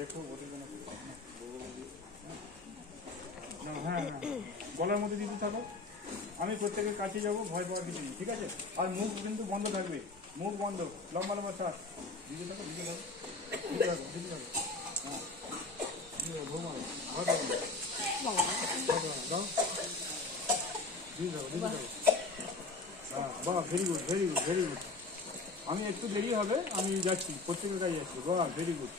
দেখো হ্যাঁ গলার মধ্যে দিতে থাকো। আমি প্রত্যেকের কাছে যাবো, ভয় পাওয়ার কিছু নেই, ঠিক আছে? আর মুখ কিন্তু বন্ধ থাকবে, মুখ বন্ধ, লম্বা লম্বা শ্বাস দিতে থাকো, দিতে থাকো, দিতে থাকো, দিতে থাকো। হ্যাঁ ভয় পাবো না, দাও, দিতে থাকো, দিতে থাকো। হ্যাঁ বাহ, very good, very good, very good. আমি একটু দেরি হবে, আমি যাচ্ছি, প্রত্যেকের কাছে যাচ্ছি। বাহ, ভেরি গুড।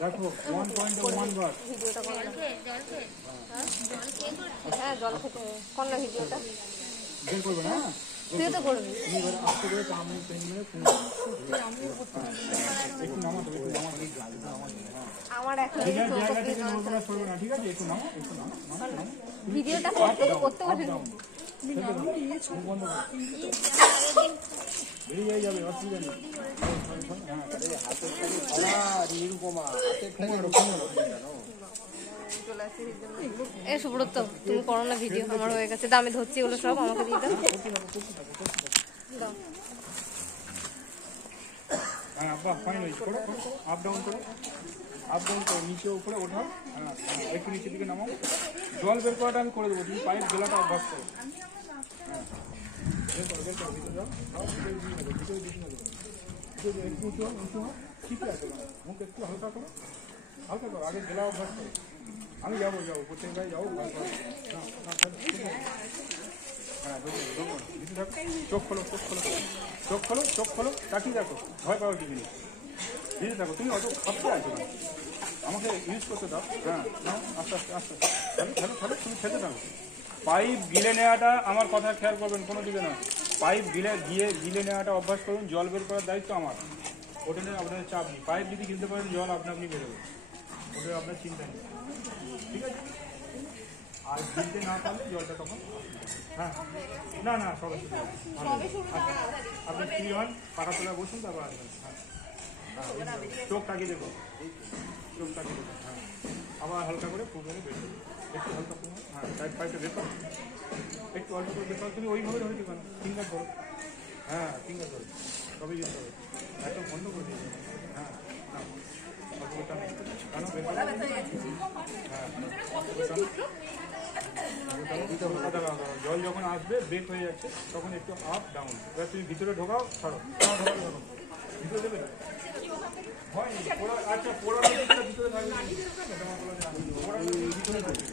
দেখো 1.1 বার ভিডিওটা করে হ্যাঁ জল খেতে কোন না ভিডিওটা বের করবে না? তুই তো করবি আস্তে করে কামড়ে পেন মেরে একটু নামা, একটু নামা, আমার এখন জায়গা থেকে নড়বড়া করবে না, ঠিক আছে? একটু নামা, একটু নামা, ভিডিওটা করতে পারি বন্ধ করো, বেরিয়ে যাবে, অসুবিধা নেই। এ সুব্রত তুমি করো না ভিডিও, আমার হয়ে গেছে, আমি ধরছি এগুলো সব আমাকে দিয়ে দাও। হ্যাঁ বাহ, ফাইন হয়েছে। করো, আপ ডাউন করো, আপ ডাউন করো, নিচে উপরে ওঠাও। হ্যাঁ একটু নিচের দিকে নামাও। জল বের করাটা আমি করে দেবো, তুমি পাইপ গেলাটা অভ্যাস করো। হ্যাঁ বের করো, বের করো, ভিতরে যাও, ভিতরে দিয়ে নেবো, ভিতরে দিয়ে নেবো, ভিতরে একটু উঁচু হোক, উঁচু হোক, ঠিক আছে। মুখ একটু হালকা করো, হালকা করো, আগে গেলা অভ্যাস করো। আমি যাবো প্রত্যেক গায়ে যাবো, ভয় করো না। হ্যাঁ ভিতরে থাকো, চোখ খোলো, চোখ খোলো, চোখ খোলো, চোখ খোলো, তাকিয়ে দেখো, ভয় পাওয়ার কিছু নেই। ভিজে থাকো, তুমি অত খাপতে আছো না, আমাকে ইউজ করতে দাও। হ্যাঁ নাও, আস্তে আস্তে আস্তে তাহলে তুমি খেতে থাকো। পাইপ গিলে নেওয়াটা, আমার কথা খেয়াল করবেন, কোনো দিকে না। পাইপ গিলে নেওয়াটা অভ্যাস করুন। জল বের করার দায়িত্ব আমার, ওটা নিয়ে আপনাদের চাপ নেই। পাইপ যদি গিলতে পারেন, জল আপনি বেরোবে, ওটা আপনার চিন্তা নেই, ঠিক আছে? আর গিলতে না পারলে জলটা তখন হ্যাঁ না সবাই আপনি ফ্রি হন, পাকা তোলা বসুন, তারপর আসবেন। হ্যাঁ চোখ তাকিয়ে দেখুন, চোখ তাকিয়ে দেখুন। হ্যাঁ আবার হালকা করে পুরোনো বের করুন, একটু হালকা পুরো। হ্যাঁ পাইপটা বের করুন, একটু অল্প করে বের করো। তুমি ওইভাবে ধরে দিবে না, ফিঙ্গার ধরো। হ্যাঁ ফিঙ্গার ধরো, তবেই যেতে হবে, একদম বন্ধ করে দিয়েছে। হ্যাঁ জল যখন আসবে, ব্রেক হয়ে যাচ্ছে, তখন একটু আপ ডাউন। এবার তুমি ভিতরে ঢোকাও, ছাড়ো, ভিতরে দেবে না, হয়নি। আচ্ছা পোড়া ভিতরে থাকবে, ভিতরে থাকবে।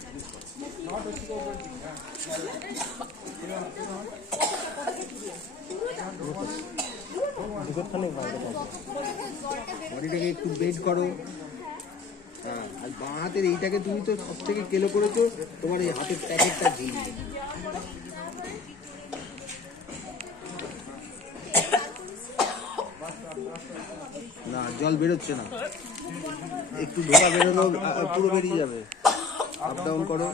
বডিটাকে একটু বেড করো। হ্যাঁ আর বাঁ হাতের এইটাকে তুমি তো সব থেকে কেলো করেছো, তোমার এই হাতের প্যাকেটটা ঝিলিয়ে না, জল বেরোচ্ছে না, একটু ঢোকা বেরোলো পুরো বেরিয়ে যাবে। আপ ডাউন করো,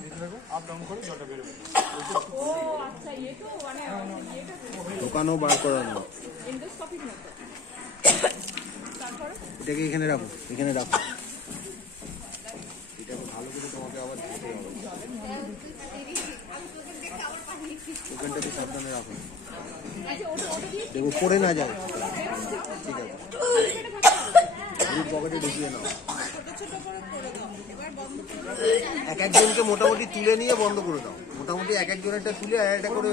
ঢোকানো বার করানো। এটাকে এখানে রাখো, এখানে রাখো, এটাকে ভালো করে তোমাকে আবার ধুতে হবে। ওখানটাকে সাবধানে রাখো, দেখো পড়ে না যায়, ঠিক আছে? পকেটে ঢুকিয়ে নাও, এক একজনকে মোটামুটি তুলে নিয়ে বন্ধ করে দাও, মোটামুটি এক একজনেরটা তুলে আর একটা করে